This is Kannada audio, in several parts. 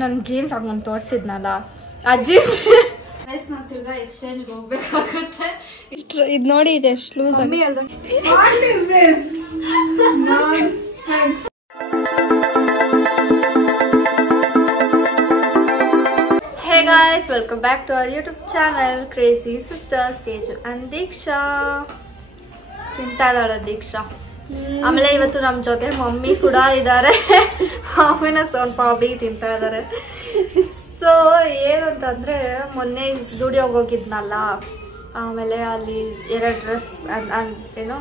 ನನ್ನ ಜೀನ್ಸ್ ಹಾಕೊಂಡು ತೋರಿಸಿದ್ನಲ್ಲ ಆ ಜೀನ್ಸ್ ನಾವು ತಿರ್ಗಾ ಎಕ್ಸ್ಚೇಂಜ್ಗೆ ಹೋಗ್ಬೇಕಾಗುತ್ತೆ. ಇದು ನೋಡಿ ಇದೆ ಲೂಸ್ ಆಗಿ. Hey guys, welcome back to our YouTube channel Crazy Sisters Teju and Diksha. ತಿಂತಾ ಇದ್ದಾಳೆ ದೀಕ್ಷಾ. ಆಮೇಲೆ ಇವತ್ತು ನಮ್ಮ ಜೊತೆ ಮಮ್ಮಿ ಕೂಡ ಇದ್ದಾರೆ. ಮಮ್ಮಿನ ಸೋನ್ ಪಾಪಡಿ ತಿಂತಾ ಇದ್ದಾರೆ. ಸೊ ಏನಂತಂದ್ರೆ ಮೊನ್ನೆ ಸ್ಟುಡಿಯೋಗೆ ಹೋಗಿದ್ನಲ್ಲ, ಆಮೇಲೆ ಅಲ್ಲಿ 2 ಡ್ರೆಸ್ ಏನೋ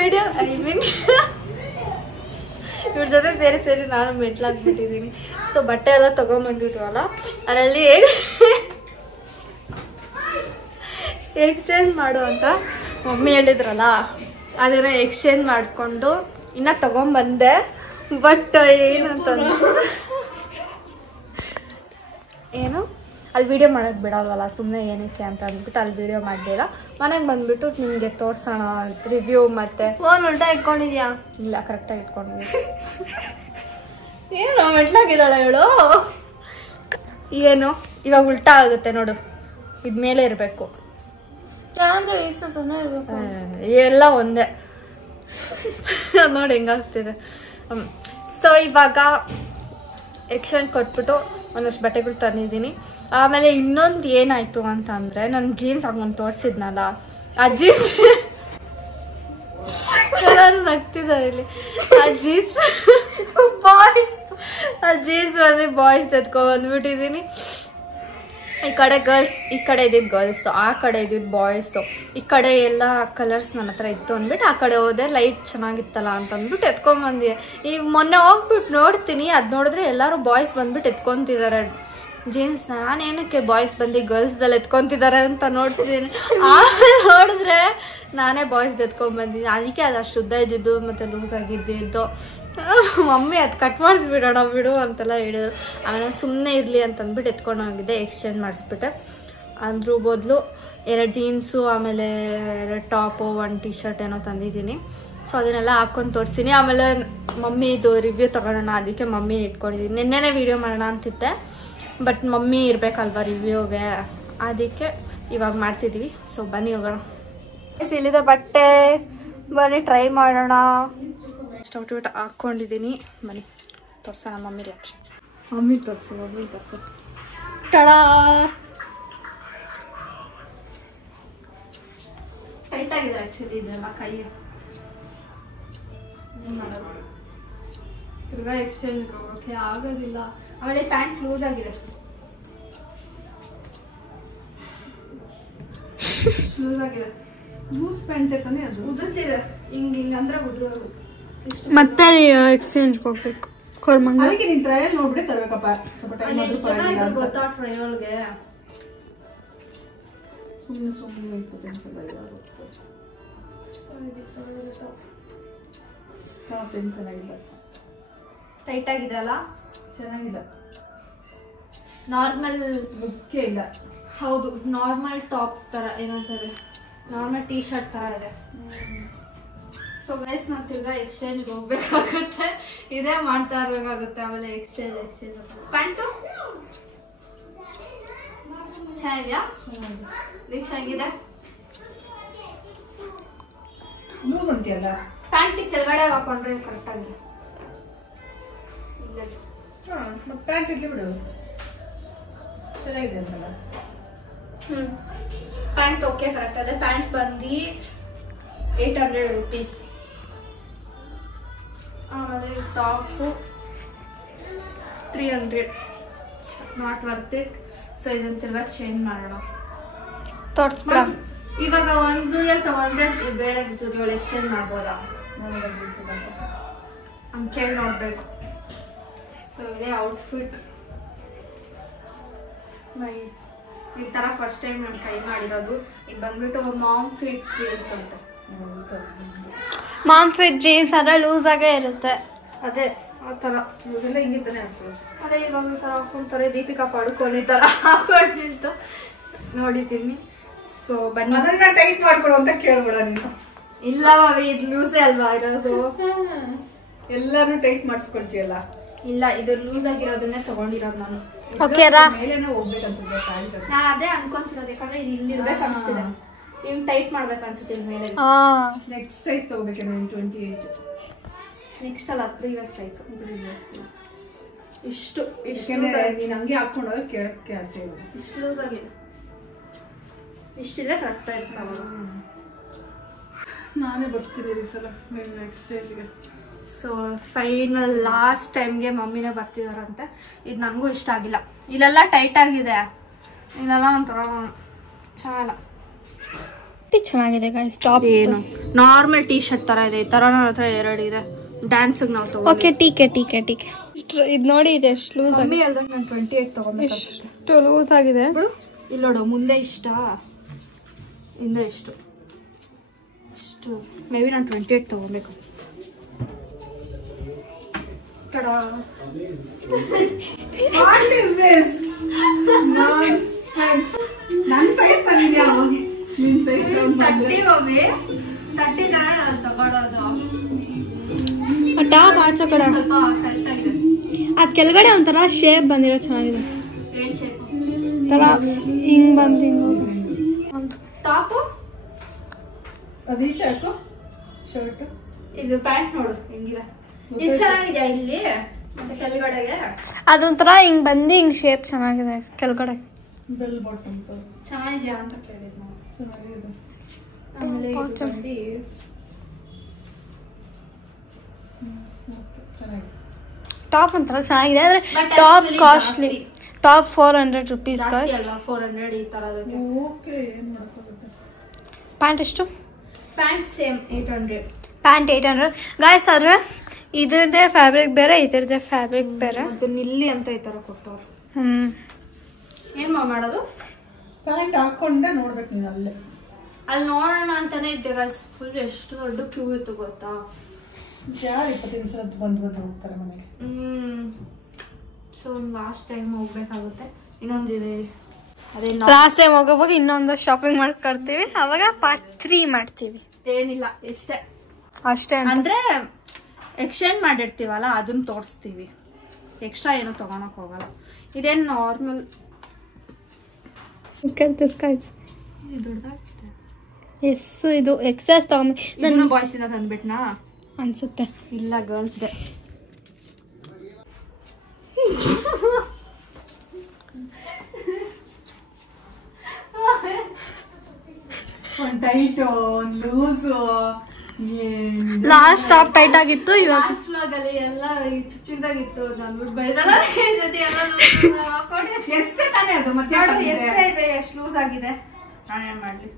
ವಿಡಿಯೋ ಇವ್ರ ಜೊತೆ ಸೇರಿ ನಾನು ಮೆಟ್ಲಾಗ್ಬಿಟ್ಟಿದ್ದೀನಿ. ಸೊ ಬಟ್ಟೆ ಎಲ್ಲ ತಗೊಂಡ್ಬಂದ್ಬಿಟ್ವಲ್ಲ, ಅದರಲ್ಲಿ ಎಕ್ಸ್ಚೇಂಜ್ ಮಾಡು ಅಂತ ಮಮ್ಮಿ ಹೇಳಿದ್ರಲ್ಲ, ಅದನ್ನ ಎಕ್ಸ್ಚೇಂಜ್ ಮಾಡಿಕೊಂಡು ಇನ್ನ ತಗೊಂಡ್ಬಂದೆ. ಬಟ್ ಏನಂತಂದ್ರೆ ಏನು ಅಲ್ಲಿ ವಿಡಿಯೋ ಮಾಡೋದು ಬಿಡಲ್ವಲ್ಲ, ಸುಮ್ಮನೆ ಏನಕ್ಕೆ ಅಂತ ಅಂದ್ಬಿಟ್ಟು ಅಲ್ಲಿ ವಿಡಿಯೋ ಮಾಡಲಿಲ್ಲ. ಮನೆಗೆ ಬಂದ್ಬಿಟ್ಟು ನಿಮಗೆ ತೋರಿಸೋಣ ರಿವ್ಯೂ. ಮತ್ತೆ ಫೋನ್ ಉಲ್ಟಾ ಇಟ್ಕೊಂಡಿದ್ಯಾ? ಇಲ್ಲ, ಕರೆಕ್ಟಾಗಿ ಇಟ್ಕೊಂಡಿದ್ದೆ. ಏನು ಮೆಟ್ಲಾಗಿದ್ದಾಳೆ ಹೇಳು. ಏನು ಇವಾಗ ಉಲ್ಟಾ ಆಗುತ್ತೆ ನೋಡು, ಇದ್ ಮೇಲೆ ಇರಬೇಕು. ಎಲ್ಲ ಒಂದೇ ನೋಡಿ ಹೆಂಗಾಗ್ತಿದೆ. ಸೊ ಇವಾಗ ಎಕ್ಸ್ಚೇಂಜ್ ಕೊಟ್ಬಿಟ್ಟು ಒಂದಷ್ಟು ಬಟ್ಟೆಗಳು ತಂದಿದ್ದೀನಿ. ಆಮೇಲೆ ಇನ್ನೊಂದು ಏನಾಯ್ತು ಅಂತ ಅಂದ್ರೆ, ನನ್ನ ಜೀನ್ಸ್ ಹಾಕೊಂಡು ತೋರಿಸಿದ್ನಲ್ಲ ಆ ಜೀನ್ಸ್ ಎಲ್ಲರೂ ನಗ್ತಿದ್ದಾರೆ ಇಲ್ಲಿ. ಆ ಜೀನ್ಸ್ ಬಂದು ಬಾಯ್ಸ್ ತೆತ್ಕೊಂಡ್ ಬಂದ್ಬಿಟ್ಟಿದ್ದೀನಿ. ಈ ಕಡೆ ಗರ್ಲ್ಸ್, ಈ ಕಡೆ ಇದ್ದಿದ್ದು ಗರ್ಲ್ಸ್ದು, ಆ ಕಡೆ ಇದ್ದಿದ್ದು ಬಾಯ್ಸ್ದು. ಈ ಕಡೆ ಎಲ್ಲ ಕಲರ್ಸ್ ನನ್ನ ಹತ್ರ ಇತ್ತು ಅಂದ್ಬಿಟ್ಟು ಆ ಕಡೆ ಹೋದೆ. ಲೈಟ್ ಚೆನ್ನಾಗಿತ್ತಲ್ಲ ಅಂತ ಅಂದ್ಬಿಟ್ಟು ಎತ್ಕೊಂಡ್ಬಂದಿದೆ. ಈಗ ಮೊನ್ನೆ ಹೋಗ್ಬಿಟ್ಟು ನೋಡ್ತೀನಿ, ಅದು ನೋಡಿದ್ರೆ ಎಲ್ಲರೂ ಬಾಯ್ಸ್ ಬಂದ್ಬಿಟ್ಟು ಎತ್ಕೊತಿದ್ದಾರೆ ಜೀನ್ಸ್. ನಾನೇನಕ್ಕೆ ಬಾಯ್ಸ್ ಬಂದು ಗರ್ಲ್ಸ್ದಲ್ಲಿ ಎತ್ಕೊತಿದ್ದಾರೆ ಅಂತ ನೋಡ್ತಿದ್ದೀನಿ. ಆಮೇಲೆ ನೋಡಿದ್ರೆ ನಾನೇ ಬಾಯ್ಸ್ದು ಎತ್ಕೊಂಡ್ಬಂದಿದ್ದೀನಿ. ಅದಕ್ಕೆ ಅದು ಅಷ್ಟು ಉದ್ದ ಇದ್ದಿದ್ದು ಮತ್ತು ಲೂಸ್ ಆಗಿದ್ದಿದ್ದು. ಮಮ್ಮಿ ಅದು ಕಟ್ ಮಾಡಿಸ್ಬಿಡೋಣ ಬಿಡು ಅಂತೆಲ್ಲ ಹೇಳಿದ್ರು. ಆಮೇಲೆ ಸುಮ್ಮನೆ ಇರಲಿ ಅಂತಂದ್ಬಿಟ್ಟು ಎತ್ಕೊಂಡು ಹೋಗಿದ್ದೆ, ಎಕ್ಸ್ಚೇಂಜ್ ಮಾಡಿಸ್ಬಿಟ್ಟೆ. ಅದ್ರ ಬದಲು 2 ಜೀನ್ಸು ಆಮೇಲೆ 2 ಟಾಪು 1 ಟಿ ಶರ್ಟ್ ಏನೋ ತಂದಿದ್ದೀನಿ. ಸೊ ಅದನ್ನೆಲ್ಲ ಹಾಕ್ಕೊಂಡು ತೋರಿಸ್ತೀನಿ. ಆಮೇಲೆ ಮಮ್ಮಿ ಇದು ರಿವ್ಯೂ ತೊಗೊಳೋಣ, ಅದಕ್ಕೆ ಮಮ್ಮಿ ಇಟ್ಕೊಂಡಿದ್ದೀನಿ. ನಿನ್ನೆನೇ ವೀಡಿಯೋ ಮಾಡೋಣ ಅಂತಿದ್ದೆ, ಬಟ್ ಮಮ್ಮಿ ಇರಬೇಕಲ್ವ ರಿವ್ಯೂಗೆ, ಅದಕ್ಕೆ ಇವಾಗ ಮಾಡ್ತಿದ್ವಿ. ಸೊ ಬನ್ನಿ ಹೋಗೋಣ. ಇಲ್ಲಿದೆ ಬಟ್ಟೆ, ಬನ್ನಿ ಟ್ರೈ ಮಾಡೋಣ. ಔಟ್ಫಿಟ್ ಹಾಕ್ಕೊಂಡಿದ್ದೀನಿ, ಬನ್ನಿ ತೋರ್ಸೋಣ ಮಮ್ಮಿ ರಿಯಾಕ್ಷನ್. ಮಮ್ಮಿ ತೋರಿಸು ಟಡಾ. ಟೈಟ್ ಆಗಿದೆ ಆ್ಯಕ್ಚುಲಿ ಇದೆಲ್ಲ ಕೈ. ತಿರ್ಗಾ ಎಕ್ಸ್ಚೇಂಜ್ ಹೋಗೋಕ್ಕೆ ಆಗೋದಿಲ್ಲ. ಆಮೇಲೆ ಪ್ಯಾಂಟ್ ಲೂಸ್ ಆಗಿದೆ, ಲೂಸ್ ಪ್ಯಾಂಟ್ ತಾನೆ, ಅದು ಉದುರ್ತಿದೆ. ಹಿಂಗೆ ಅಂದ್ರೆ ಉದುರೋಗುತ್ತೆ. ಮತ್ತೆ ಎಕ್ಸ್ಚೇಂಜ್ ಹೋಗ್ಬೇಕು ಕೋರ್ಮಂಗ. ಅದಕ್ಕೆ ನೀನು ಟ್ರಯಲ್ ನೋಡ್ಬಿಟ್ಟು ತರಬೇಕಪ್ಪ. ಸ್ವಲ್ಪ ಟೈಮ್ ಗೊತ್ತಾ ಟ್ರಯಲ್ಗೆ. ಸುಮ್ಮನೆ ಚೆನ್ನಾಗಿಲ್ಲ, ಟೈಟ್ ಆಗಿದೆ ಅಲ್ಲ, ಚೆನ್ನಾಗಿಲ್ಲ. ನಾರ್ಮಲ್ ಮುಖ್ಯ ಇಲ್ಲ. ಹೌದು, ನಾರ್ಮಲ್ ಟಾಪ್ ಥರ ಏನಂತಾರೆ, ನಾರ್ಮಲ್ ಟೀ ಶರ್ಟ್ ಥರ ಇದೆ. ಸೊ ಗೈಸ್ ನಾವು ತಿರ್ಗಾ ಎಕ್ಸ್ಚೇಂಜ್ಗೆ ಹೋಗ್ಬೇಕಾಗುತ್ತೆ. ಇದೇ ಮಾಡ್ತಾ ಇರ್ಬೇಕಾಗುತ್ತೆ. ಆಮೇಲೆ ಎಕ್ಸ್ಚೇಂಜ್ ಪ್ಯಾಂಟು ಚೆನ್ನಾಗಿದೆಯಾ? ದೀಕ್ಷಾ ಹೆಂಗಿದೆ? ಲೂಸ್ ಅಂತೀಯಲ್ಲ, ಪ್ಯಾಂಟಿಗೆ ಕೆಳಗಡೆ ಹಾಕೊಂಡ್ರೆ ಕರೆಕ್ಟ್ ಆಗಿದೆ. ಪ್ಯಾಂಟ್ ಇರ್ಲಿ ಬಿಡು, ಚೆನ್ನಾಗಿದೆ ಅಂತಲ್ಲ. ಪ್ಯಾಂಟ್ ಓಕೆ ಕರೆಕ್ಟ್ ಇದೆ. ಪ್ಯಾಂಟ್ ಬಂದು 800 rupees. ಆಮೇಲೆ top 300, not worth it. So ಇದನ್ನು ತಿರ್ಗಾ ಚೇಂಜ್ ಮಾಡೋಣ. ತೋರಿಸ್ಬಿಡ. ಇವಾಗ ಒಂದು ಜೂಡಿಯಲ್ಲಿ ತಗೊಂಡ್ರೆ ಬೇರೆ ಜೂಡಿಯಲ್ಲಿ ಎಕ್ಸ್ಚೇಂಜ್ ಮಾಡ್ಬೋದಾ? ಹಂಗೆ ಕೇಳಿ ನೋಡ್ಬೇಕು. ಸೊ ಇದೇ ಔಟ್ಫಿಟ್. ಈ ಥರ ಫಸ್ಟ್ ಟೈಮ್ ನಾನು ಟ್ರೈ ಮಾಡಿರೋದು. ಇದು ಬಂದ್ಬಿಟ್ಟು ಮಾಮ್ ಫಿಟ್ ಜೀನ್ಸ್ ಅಂತ. ಮಾಮ್ ಫಿಟ್ ಜೀನ್ಸ್ ಅಂದರೆ ಲೂಸ್ ಆಗೇ ಇರುತ್ತೆ. ಅದೇ ಆ ಥರ ಇವಾಗೆಲ್ಲ ಹಿಂಗೆ ತಾನೇ ಹಾಕ್ಬೋದು. ಅದೇ ಇವಾಗ ಥರ ಹಾಕ್ಕೊಂತಾರೆ. ದೀಪಿಕಾ ಪಾಡುಕೋನ್ ಈ ಥರ ಹಾಕೊಂಡು ನಿಂತು ನೋಡಿದ್ದೀನಿ. ಸೊ ಬನ್ನಿ. ಅದನ್ನ ಟೈಟ್ ಮಾಡ್ಕೊಡು ಅಂತ ಕೇಳ್ಬೇಡ ನೀನು. ಇಲ್ಲ ಬಾವಿ, ಇದು ಲೂಸೇ ಅಲ್ವಾ ಇರೋದು. ಎಲ್ಲಾನು ಟೈಟ್ ಮಾಡಿಸ್ಕೊಳ್ತೀಯಲ್ಲ. ಇಲ್ಲ, ಇದು ಲೂಸ್ ಆಗಿರೋದನ್ನೇ ತಗೊಂಡಿರೋದು ನಾನು. ಮೇಲೆನೆ ಹೋಗ್ಬೇಕು ಅನ್ಸುತ್ತೆ ಪ್ಯಾಂಟ್. ನಾ ಅದೇ ಅನ್ಕೊಂತಿರೋದು, ಯಾಕಂದ್ರೆ ಇದು ಇಲ್ಲಿ ಇರ್ಬೇಕು ಅನ್ಸ್ತಿದೆ. ಇವ್ ಟೈಟ್ ಮಾಡ್ಬೇಕು ಅನ್ಸುತ್ತೆ ಇಲ್ಲಿ ಮೇಲೆ. ನೆಕ್ಸ್ಟ್ ಸೈಜ್ ತಗೋಬೇಕು ನಾನು 28. ನೆಕ್ಸ್ಟ್ ಅಲ್ಲ, ಪ್ರೀವಿಯಸ್ ಸೈಜ್. ಇಷ್ಟು ನೀನ್ ಹಂಗೆ ಹಾಕೊಂಡು ಹೋಗಿ ಕೇಳಕ್ಕೆ ಆಸೆ ಇಲ್ಲ. ಇಷ್ಟು ಲೂಸ್ ಆಗಿದೆ. ಇಷ್ಟಿದ್ರೆ ಕರೆಕ್ಟ್ ಇರ್ತಾವ. ನಾನೇ ಬರ್ತೀನಿ ಈ ಸಲ ನೆಕ್ಸ್ಟ್ ಸೈಜ್ಗೆ. ಸೊ ಫೈನಲ್ ಲಾಸ್ಟ್ ಟೈಮ್ಗೆ ಮಮ್ಮಿನೇ ಬರ್ತಿದಾರಂತೆ. ಇದು ನನಗೂ ಇಷ್ಟ ಆಗಿಲ್ಲ. ಇಲ್ಲೆಲ್ಲ ಟೈಟ್ ಆಗಿದೆ, ಇಲ್ಲೆಲ್ಲ ಒಂಥರ ಚೆನ್ನಾಗಿದೆ ಗಾಯ್ಸ್. ಟಾಪ್ ಏನು ನಾರ್ಮಲ್ ಟೀ ಶರ್ಟ್ ತರ ಇದೆ. ಈ ತರ ನನ್ನ ಹತ್ರ 2 ಇದೆ. ಡ್ಯಾನ್ಸಿಗೆ ನಾವು ತಗೊಂಡು. ಓಕೆ ಟೀಕೆ ಇದು ನೋಡಿ, ಇದೆ ಎಷ್ಟು ಲೂಸ್ ಆಗಿದೆ. ಹೇಳ್ದಂಗೆ ನಾನು 28 ತಗೊಂಡ್ಬೇಕು. ಎಷ್ಟು ಲೂಸ್ ಆಗಿದೆ ಬಿಡು. ಇಲ್ಲಿ ನೋಡು, ಮುಂದೆ ಇಷ್ಟ, ಹಿಂದೆ ಇಷ್ಟು. ಮೇ ಬಿ ನಾನು 28 ತಗೋಬೇಕು ಅನ್ಸುತ್ತೆ. What is this? Nonsense. ನನ್ನ ಸೈಜ್ ತಂದಿದ್ಯಾ ಹೋಗಿ. ನಿನ್ ಸೈಜ್ ಟಾಪ್ ಆಚೆ ಕಡೆ ಅದ್ ಕೆಳಗಡೆ ಒಂಥರ ಶೇಪ್ ಬಂದಿರೋ ಚೆನ್ನಾಗಿದೆ. ತರ ಹಿಂಗ್ ಬಂದು ಟಾಪ್ ಅದು ಈಚೆ ಹಾಕು. ಶರ್ಟ್ ಇದು ಪ್ಯಾಂಟ್ ನೋಡು ಹೆಂಗಿದೆ. ಇದು ಚೆನ್ನಾಗಿದೆ ಇಲ್ಲಿ, ಮತ್ತೆ ಕೆಳಗಡೆಗೆ ಅದೊಂಥರ ಹಿಂಗ್ ಬಂದು ಹಿಂಗ್ ಶೇಪ್ ಚೆನ್ನಾಗಿದೆ. ಕೆಳಗಡೆ ಬೆಲ್ ಬಾಟಮ್ ಚೆನ್ನಾಗಿದ್ಯಾ ಅಂತ ಕೇಳಿದ್ ನಾವು. ಚೆನ್ನಾಗಿದೆ. ಆಮೇಲೆ ಇದು ಬಂದು ಚೆನ್ನಾಗಿದೆ. ಟಾಪ್ ಒಂಥರ ಚೆನ್ನಾಗಿದೆ, ಆದ್ರೆ top costly. Top 400 rupees guys. 400 ಈ ತರದಕ್ಕೆ. ಓಕೆ, ಏನು ಮಾಡ್ಕೋಬೇಕು. ಪ್ಯಾಂಟ್ ಎಷ್ಟು? Pant same 800. Pant 800 guys. ಆದ್ರೆ ಇದ್ರದ್ದೇ ಫ್ಯಾಬ್ರಿಕ್ ಬೇರೆ, ಇದ್ರದ್ದೇ ಫ್ಯಾಬ್ರಿಕ್ ಬೇರೆ. ಅದು ನಿಲ್ಲಿ ಅಂತ ಈ ತರ ಕೊಟ್ಟವ್ರು. ಏನ್ ಮಾಡೋದು? ಪ್ಯಾಂಟ್ ಹಾಕೊಂಡೆ ನೋಡ್ಬೇಕು ನೀನು ಅಲ್ಲೇ. ಅಲ್ಲಿ ನೋಡೋಣ ಅಂತಾನೆ ಇದ್ದೆ ಗಾಯ್ಸ್. ಫುಲ್ ಎಷ್ಟು ದೊಡ್ಡ ಕ್ಯೂ ಇತ್ತು ಗೊತ್ತಾ. ಯಾರು 25 ಸಲ ಬಂದು ಹೋಗ್ತಾರೆ ಮನೆಗೆ. ಸೊ ಲಾಸ್ಟ್ ಟೈಮ್ ಹೋಗ್ಬೇಕಾಗುತ್ತೆ. ಇನ್ನೊಂದಿದೆ, ಅದೇ ಲಾಸ್ಟ್ ಟೈಮ್ ಹೋಗೋವಾಗ ಇನ್ನೊಂದು ಶಾಪಿಂಗ್ ಮಾಡ್ಕೊಡ್ತೀವಿ, ಅವಾಗ ಪಾರ್ಟ್ 3 ಮಾಡ್ತೀವಿ. ಏನಿಲ್ಲ, ಇಷ್ಟೇ ಅಷ್ಟೇ. ಅಂದ್ರೆ ಎಕ್ಸ್ಚೇಂಜ್ ಮಾಡಿರ್ತೀವಲ್ಲ, ಅದನ್ನ ತೋರಿಸ್ತೀವಿ. ಎಕ್ಸ್ಟ್ರಾ ಏನು ತಗೊಳಕ್ ಹೋಗಲ್ಲ. ಇದೇನು ನಾರ್ಮಲ್. ಎಸ್, ಇದು ಎಕ್ಸೈಸ್ ತಗೊಂಡು ನಾನು ಬಾಯ್ಸ್ ಇಂದ ತಂದ್ಬಿಟ್ನಾ ಅನ್ಸುತ್ತೆ. ಇಲ್ಲ, ಗರ್ಲ್ಸ್ಗೆ. ಒಂದು ಟೈಟ್, ಒಂದು ಲೂಸು. ಲಾಸ್ಟ್ ಟಾಪ್ ಟೈಟ್ ಆಗಿತ್ತು. ಇವಾಗ ಎಲ್ಲ ಚುಚ್ಚಿದಾಗಿತ್ತು. ನಾನು ಬೈದಲ್ಲ ಎಷ್ಟೇ ತಾನೇ ಅದು. ಮತ್ತೆ ಇದೆ, ಎಷ್ಟು ಲೂಸ್ ಆಗಿದೆ. ನಾನೇನ್ ಮಾಡ್ಲಿ,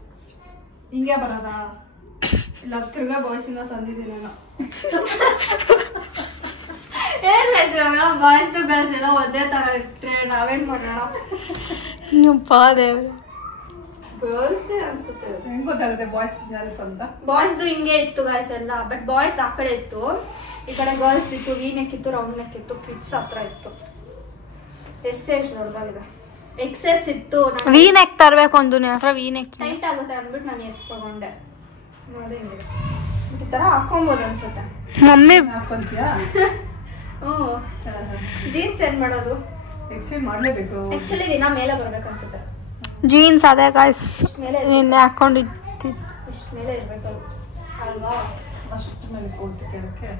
ಹಿಂಗೆ ಬರೋದ. ಇಲ್ಲ ತಿರ್ಗಾ ಬಾಯ್ಸ್ ಇಂದ ತಂದಿದ್ದೀನಿ ನಾನು. ಏನ್ ಬಾಯ್ಸ್ ಗರ್ಲ್ಸ್ ಎಲ್ಲ ಒಂದೇ ತರ ಇಟ್ರೆ ನಾವೇನ್ ಮಾಡೋಣ. ಗರ್ಲ್ಸ್ ಅನ್ಸುತ್ತೆ. ಹೆಂಗ್ ಗೊತ್ತಾಗುತ್ತೆ ಬಾಯ್ಸ್ ಗರ್ಲ್ಸ್ ಅಂತ? ಬಾಯ್ಸ್ದು ಹಿಂಗೆ ಇತ್ತು ಗಾಯ್ಸ್ ಎಲ್ಲ. ಬಟ್ ಬಾಯ್ಸ್ ಆ ಕಡೆ ಇತ್ತು, ಈ ಕಡೆ ಗರ್ಲ್ಸ್ ಇತ್ತು. ವಿ ನೆಕ್ ಇತ್ತು, ರೌಂಡ್ ನೆಕ್ ಇತ್ತು, ಕಿಡ್ಸ್ ಹತ್ರ ಇತ್ತು. ಎಷ್ಟು ದೊಡ್ಡದಾಗಿದೆ. ಎಕ್ಸೆಸ್ ಇತ್ತು. ವಿ ನೆಕ್ ತರಬೇಕು ಒಂದು ನಿಮ್ಮ ಹತ್ರ. ವಿ ನೆಕ್ ಟೈಟ್ ಆಗುತ್ತೆ ಅಂದ್ಬಿಟ್ಟು ನಾನು ಎಷ್ಟು ತಗೊಂಡೆ ನೋಡಿ. ಈ ತರ ಹಾಕೊಬೋದು ಅನ್ಸುತ್ತೆ. ಮಮ್ಮಿ ಹಾಕೊಂತೀಯಾ? ಜೀನ್ಸ್ ಏನ್ ಮಾಡೋದು? ಎಕ್ಸ್ಚೇಂಜ್ ಮಾಡ್ಲೇಬೇಕು. ಆಕ್ಚುಲಿ ದಿನ ಮೇಲೆ ಬರ್ಬೇಕು ಅನ್ಸುತ್ತೆ. ಜೀನ್ಸ್ ಅದೇ ಗಾಯ್ಸ್, ನಿನ್ನೆ ಹಾಕೊಂಡಿದ್ದು. ಇಷ್ಟ ಮೇಲೆ ಇರ್ಬೇಕು ಅಲ್ವಾ? ಅಷ್ಟು ಮೇಲೆ ಕೊಡ್ತಿದ್ದಕ್ಕೆ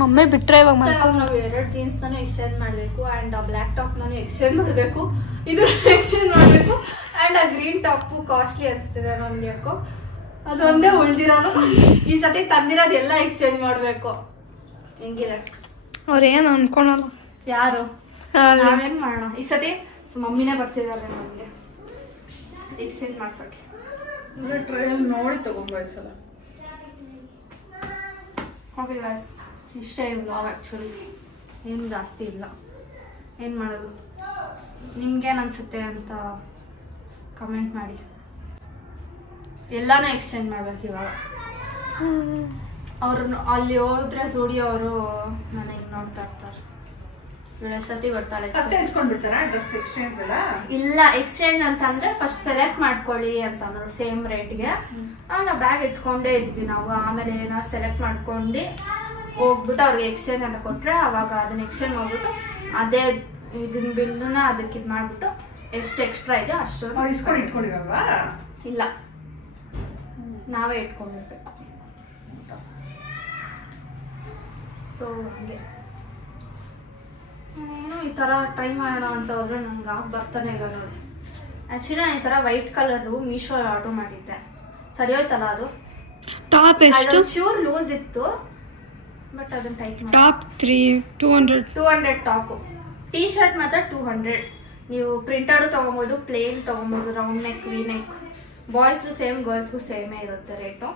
ಮಮ್ಮಿ ಬಿಟ್ರೆ ಇವಾಗ ನಾವು 2 ಜೀನ್ಸ್ ನಾನು ಎಕ್ಸ್ಚೇಂಜ್ ಮಾಡ್ಬೇಕು. ಅಂಡ್ ಆ ಬ್ಲ್ಯಾಕ್ ಟಾಪ್ ನಾನು ಎಕ್ಸ್ಚೇಂಜ್ ಮಾಡ್ಬೇಕು. ಇದು ಎಕ್ಸ್ಚೇಂಜ್ ಮಾಡ್ಬೇಕು. ಅಂಡ್ ಆ ಗ್ರೀನ್ ಟಾಪ್ ಕಾಸ್ಟ್ಲಿ ಅನ್ಸ್ತಿದೆ ನನ್ಗೆ ಯಾಕೋ. ಅದೊಂದೇ ಉಳ್ದಿರೋದು. ಈ ಸತಿ ತಂದಿರೋದು ಎಲ್ಲ ಎಕ್ಸ್ಚೇಂಜ್ ಮಾಡ್ಬೇಕು. ಹೆಂಗಿದೆ? ಅವ್ರೇನು ಅನ್ಕೊಳಲ್ಲ. ಯಾರು? ನಾವೇನ್ ಮಾಡೋಣ ಈ ಸತಿ. ಮಮ್ಮಿನೇ ಬರ್ತಿದ್ದಾರೆ ನಮ್ಗೆ ಎಕ್ಸ್ಚೇಂಜ್ ಮಾಡ್ಸಕ್ಕೆ. ಟ್ರಯಲ್ ನೋಡಿ ತಗೊಂಡ್ಬಯಸಲ್ಲ. ಓಕೆ ಗಾಯ್ಸ್, ಇಷ್ಟೇ ವ್ಲಾಗ್. ಆ್ಯಕ್ಚುಲಿ ಏನು ಜಾಸ್ತಿ ಇಲ್ಲ. ಏನು ಮಾಡೋದು, ನಿಮ್ಗೇನು ಅನಿಸುತ್ತೆ ಅಂತ ಕಮೆಂಟ್ ಮಾಡಿ. ಎಲ್ಲಾನು ಎಕ್ಸ್ಚೇಂಜ್ ಮಾಡ್ಬೇಕು ಇವಾಗ. ಅವರು ಅಲ್ಲಿ ಹೋದ್ರೆ ಸ್ಟುಡಿಯೋ ಅವರು ನನಗೆ ನೋಡ್ತಾ ಇರ್ತಾರೆ. ಇವಳು ಸತಿ ಬರ್ತಾಳೆ. ಅಷ್ಟೇ ಇಸ್ಕೊಂಡ್ಬಿಡ್ತಾರಾ ಡ್ರೆಸ್ ಎಕ್ಸ್ಚೇಂಜ್ ಅಲ್ಲ? ಇಲ್ಲ, ಎಕ್ಸ್ಚೇಂಜ್ ಅಂತಂದ್ರೆ ಫಸ್ಟ್ ಸೆಲೆಕ್ಟ್ ಮಾಡ್ಕೊಳ್ಳಿ ಅಂತಂದ್ರು ಸೇಮ್ ರೇಟ್ಗೆ. ನಾವು ಬ್ಯಾಗ್ ಇಟ್ಕೊಂಡೇ ಇದ್ವಿ ನಾವು. ಆಮೇಲೆ ನಾವು ಸೆಲೆಕ್ಟ್ ಮಾಡ್ಕೊಂಡು ಹೋಗ್ಬಿಟ್ಟು ಅವ್ರಿಗೆ ಎಕ್ಸ್ಚೇಂಜ್ ಅಂತ ಕೊಟ್ರೆ ಅವಾಗ ಅದನ್ನ ಎಕ್ಸ್ಚೇಂಜ್ ಮಾಡ್ಬಿಟ್ಟು ಅದೇ ಇದನ್ನ ಬಿಲ್ನ ಅದಕ್ಕೆ ಇದು ಮಾಡ್ಬಿಟ್ಟು ಎಷ್ಟು ಎಕ್ಸ್ಟ್ರಾ ಇದೆ ಅಷ್ಟು ಅವ್ರು ಇಸ್ಕೊಂಡು ಇಟ್ಕೊಂಡಿರಲ್ವಾ? ಇಲ್ಲ, ನಾವೇ ಇಟ್ಕೊಂಡಿರ್ಬೇಕು. ಸೊ ಹಂಗೆ ಏನು ಈ ಥರ ಟ್ರೈ ಮಾಡೋಣ ಅಂತ ಹೋದ್ರೆ ನಂಗೆ ಬರ್ತಾನೆ ಇಲ್ಲ ನೋಡಿ. ಆ್ಯಕ್ಚುಲಿ ನಾನು ಈ ಥರ ವೈಟ್ ಕಲರು ಮೀಶೋ ಆರ್ಡರ್ ಮಾಡಿದ್ದೆ. ಸರಿ ಹೋಯ್ತಲ್ಲ ಅದು. ಟಾಪ್ ಎಷ್ಟು? ಚೂರ್ ಲೂಸ್ ಇತ್ತು, ಬಟ್ ಅದನ್ನ ಟೈಟ್ ಮಾಡಿ. Top 200 top. ಟೀ ಶರ್ಟ್ ಮಾತ್ರ 200. ನೀವು ಪ್ರಿಂಟೆಡು ತೊಗೊಬೋದು, ಪ್ಲೇನ್ ತೊಗೊಬೋದು, ರೌಂಡ್ ನೆಕ್, ವಿ ನೆಕ್. ಬಾಯ್ಸ್ಗೂ ಸೇಮ್, ಗರ್ಲ್ಸ್ಗೂ ಸೇಮೇ ಇರುತ್ತೆ ರೇಟು.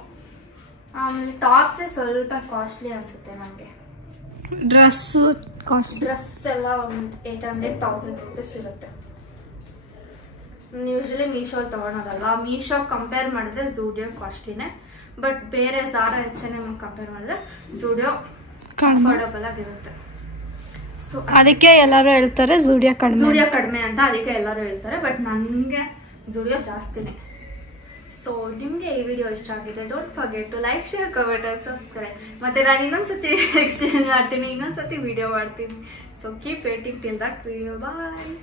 ಆಮೇಲೆ ಟಾಪ್ಸೇ ಸ್ವಲ್ಪ ಕಾಸ್ಟ್ಲಿ ಅನಿಸುತ್ತೆ ನನಗೆ. ಡ್ರೆಸ್ ಕಾಸ್ಟ್, ಡ್ರೆಸ್ ಎಲ್ಲ ಒಂದು 800-1000 ರೂಪೀಸ್ ಇರುತ್ತೆ. ಯೂಶಲಿ ಮೀಶೋಲ್ಲಿ ತೊಗೊಳೋದಲ್ಲ. ಮೀಶೋ ಕಂಪೇರ್ ಮಾಡಿದ್ರೆ ಝೂಡಿಯೋ ಕಾಸ್ಟ್ಲಿನೇ, ಬಟ್ ಬೇರೆ ಝಾರಾ H&M ಕಂಪೇರ್ ಮಾಡಿದ್ರೆ ಝೂಡಿಯೋ ಅಫೋರ್ಡಬಲ್ ಆಗಿರುತ್ತೆ. ಸೊ ಅದಕ್ಕೆ ಎಲ್ಲರೂ ಹೇಳ್ತಾರೆ ಝೂಡಿಯೋ ಕಡಿಮೆ ಅಂತ, ಅದಕ್ಕೆ ಎಲ್ಲರೂ ಹೇಳ್ತಾರೆ. ಬಟ್ ನನಗೆ ಝೂಡಿಯೋ ಜಾಸ್ತಿನೇ. ಸೊ ನಿಮಗೆ ಈ ವಿಡಿಯೋ ಇಷ್ಟ ಆಗಿದೆ, don't forget to like, share, comment, subscribe. ಮತ್ತೆ ನಾನು ಇನ್ನೊಂದ್ಸತಿ ಎಕ್ಸ್ಚೇಂಜ್ ಮಾಡ್ತೀನಿ, ಇನ್ನೊಂದ್ಸತಿ ವಿಡಿಯೋ ಮಾಡ್ತೀನಿ. So keep waiting till that video. Bye.